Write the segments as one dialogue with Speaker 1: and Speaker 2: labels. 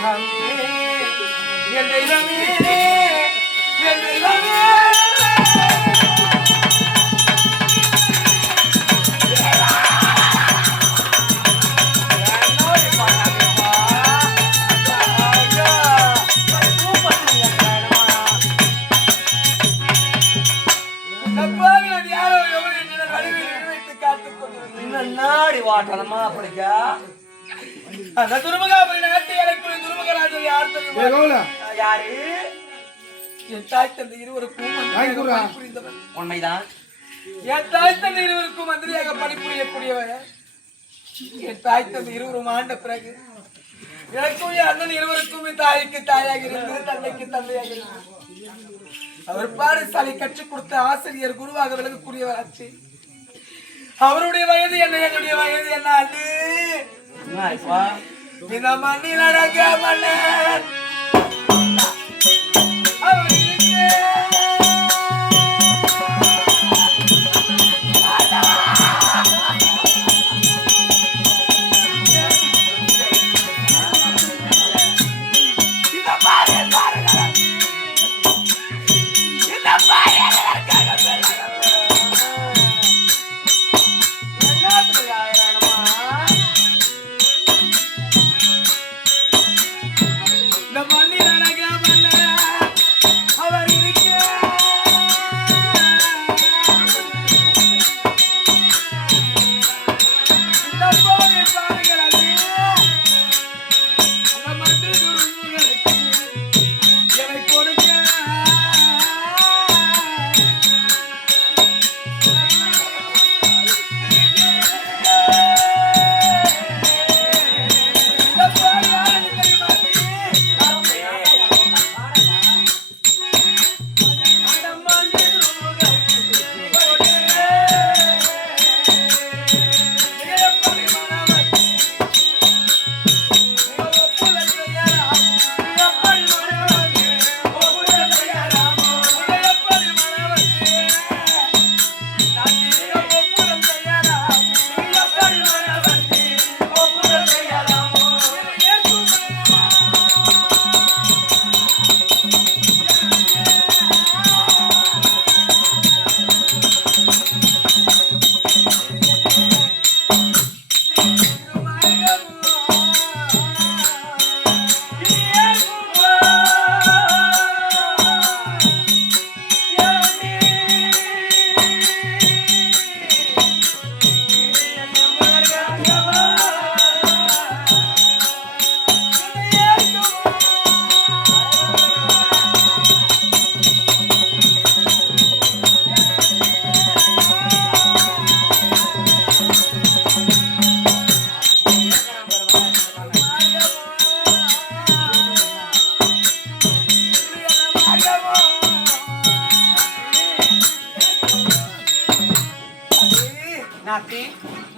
Speaker 1: என் தெய்வமே என் தெய்வமே
Speaker 2: நாடி வாட்டலமா அப்படிக்கா
Speaker 1: அந்த துருமகாபுரி நாட்டு யார் தெரியுமா
Speaker 2: யாரு?
Speaker 1: என் தாய் தந்தை இருவருக்கும்
Speaker 3: வாங்கி கொடுறா.
Speaker 1: மந்திரியாக பணிபுரிந்தவன்.
Speaker 2: உண்மைதான்.
Speaker 1: என் தாய் தந்தை இருவருக்கும் மந்திரியாக பணிபுரியக்கூடியவன் என் தாய் தந்தை இருவரும் ஆண்ட பிறகு எனக்கும் என் அண்ணன் இருவருக்கும் என் தாய்க்கு தாயாக இருந்து தந்தைக்கு தந்தையாக இருந்து. அவர் பாடசாலை கற்றுக் கொடுத்த ஆசிரியர் குருவாக விளங்கக்கூடியவர் ஆச்சு. அவருடைய வயது என்ன? என்னுடைய வயது என்ன? அண்ணு.
Speaker 2: தினமணி நடக்க
Speaker 1: இந்த மன்னன்.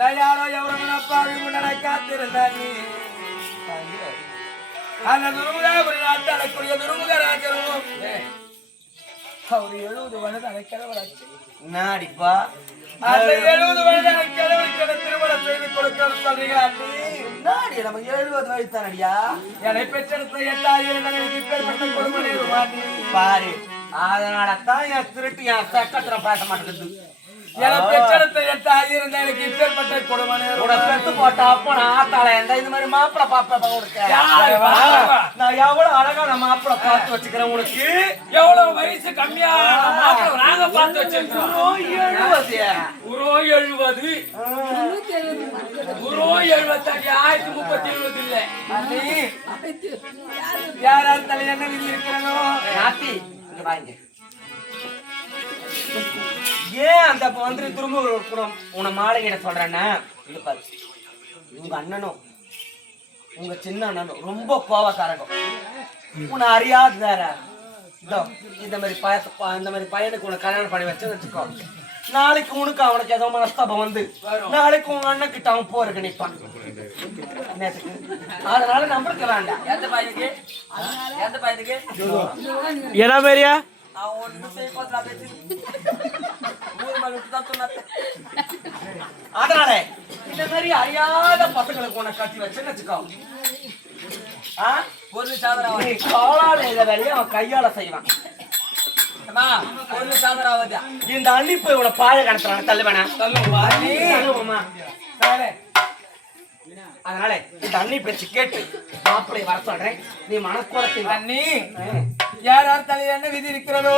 Speaker 1: எவரும் அப்பாவி முன்னரை காத்திருந்தானே அந்த துருமுகாபுரி நாட்டு அழைக்கூடிய துருமுகராஜரும் அவர் எழுபது வயது அழைக்கிறவராச்சு.
Speaker 2: நாடிப்பா
Speaker 1: அந்த எழுபது வயது அழைக்கிறவருக்கு திருமணம் செய்து கொடுக்கணும் சொல்றீங்களா
Speaker 2: நாடி நம்ம எழுபது வயசு தானடியா
Speaker 1: என்னை பெற்றெடுத்த எட்டாயிரம் நகருக்கு பேர்பட்ட கொடுமை நேருமானி
Speaker 2: பாரு அதனால தான் என் திருட்டு என் சக்கத்திரம் பேச மாட்டேங்குது. மாப்பிள பார்த்து வச்சுக்கிறேன் உனக்கு.
Speaker 4: எவ்வளவு வயசு கம்மியா? நாங்க பார்த்து வச்சிருக்கோம்
Speaker 2: எழுபது.
Speaker 4: உரோ எழுபத்தஞ்சு. ஆயிரத்தி முப்பத்தி எழுபது இல்ல.
Speaker 1: யார் யார் தலை என்ன விதி இருக்கிறனோ
Speaker 2: நாத்தி ஏன் அந்த மந்திரி திரும்ப உன மாளிகையிட சொல்றேன்னா? இங்க பாரு. உங்க அண்ணனும் உங்க சின்ன அண்ணனும் ரொம்ப கோவக்காரங்க. உன்னை அறியாது வேற. இதோ இந்த மாதிரி பய இந்த மாதிரி பையனுக்கு உனக்கு கல்யாணம் பண்ணி வச்சு வச்சுக்கோ. நாளைக்கு உனக்கு அவனுக்கு ஏதோ மனஸ்தாபம் வந்து நாளைக்கு உங்க அண்ணன் கிட்ட அவன் நிப்பான். நேத்துக்கு. அதனால நம்பிருக்க வேண்டாம்.
Speaker 4: எந்த பையனுக்கு? எந்த பையனுக்கு?
Speaker 2: போறதில்ல, பேச்சு. ஊர் மேல விட்டு தான் சொன்னாத்த. அதனால இந்த மாதிரி அறியாத பசங்களுக்கு உன்னை கட்டி வச்சுன்னு வச்சுக்கோ
Speaker 1: சாதனாவது
Speaker 2: நீ காலால இத வேலையை அவன் கையால செய்வான்
Speaker 1: பொருள் சாதனாவது
Speaker 2: இந்த அள்ளி போய் உன பாய கடத்துறான் தள்ளுவேனா
Speaker 1: சொல்லுவா நீ
Speaker 2: தள்ளுவோமா
Speaker 1: தானே
Speaker 2: அதனால இந்த அண்ணி பேச்சு கேட்டு மாப்பிள்ளை வர சொல்றேன் நீ மனக்கோலத்தை.
Speaker 1: அண்ணி. யார் யார் தலையில் என்ன விதி இருக்கிறதோ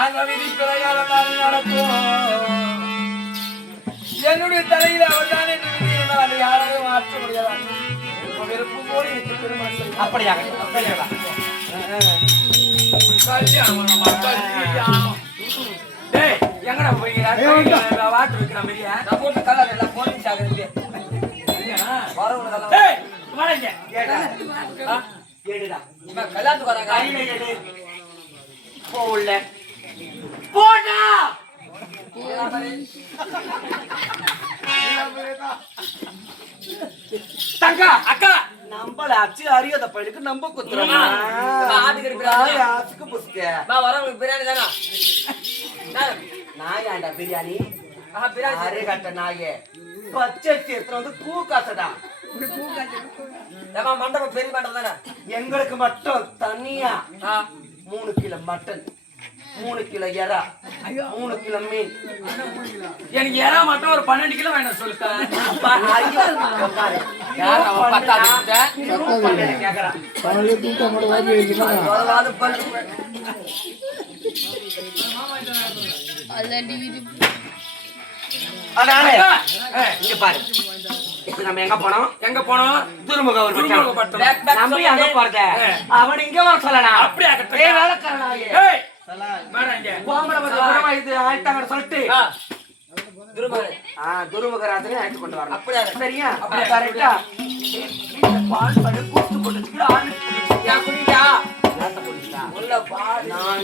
Speaker 1: அந்த விதி பிரகாரம் நான் நடக்கும் என்னுடைய தலையில் அவள்தான் என்று விதி இருந்தால் அதை யாராலும் மாற்ற முடியாது. விருப்பம் போல எனக்கு திருமணம் செய்து
Speaker 2: அப்படியாக அப்படியாக.
Speaker 4: கல்யாணம் கல்யாணம் டேய் எங்கடா போய்க்கிறா வாட்டு வைக்கிற மாதிரியா
Speaker 1: நான் போட்டு கலர் எல்லாம் போலீஸ் ஆகுது வரவங்க
Speaker 4: டேய்
Speaker 2: ஏடுடா.
Speaker 1: கல்யாணத்துக்கு வராங்க
Speaker 2: கையில எடு. போ உள்ள. போடா. தங்கா
Speaker 4: அக்கா
Speaker 2: நம்மள அச்சு அறியாத நம்ம குத்துறோமா
Speaker 1: பிரியாணி.
Speaker 2: நாய் ஆட்டுக்கு புசுக்க
Speaker 1: நான் வரவங்களுக்கு பிரியாணி தானா நான்
Speaker 2: நாய் ஆண்டா பிரியாணி
Speaker 1: ஆஹா, பிரியாணி
Speaker 2: அரே கட்ட நாயே பச்சை எடுத்துட்டு வந்து பூ காசடா.
Speaker 1: மண்டபம் பெரிய மண்டபம் தானே?
Speaker 2: எங்களுக்கு மட்டும் தனியா. மூணு கிலோ மட்டன் மூணு கிலோ எறா மூணு கிலோ மீன்.
Speaker 4: எனக்கு ஏறா மட்டும் ஒரு பன்னெண்டு கிலோ வேணும் சொல்லுக்கா அக்கா,
Speaker 2: இங்க பாரு. இப்ப நம்ம எங்க போனோம்?
Speaker 4: எங்க போனோம்?
Speaker 1: back
Speaker 2: நம்ம போறது அவன் இங்க வர சொல்லலாம்
Speaker 4: அப்படியா?
Speaker 2: ஏய் வேலைக்காரனாயே.
Speaker 4: ஏய்
Speaker 2: சொல்லிட்டு. துருமுகராஜனை அழைத்து கொண்டு வரணும்.
Speaker 1: அப்படியா?
Speaker 2: சரியா?
Speaker 1: அப்படியா?
Speaker 2: கரெக்டா பால் பண்ணி கூத்து போட்டு ஆளு. நான்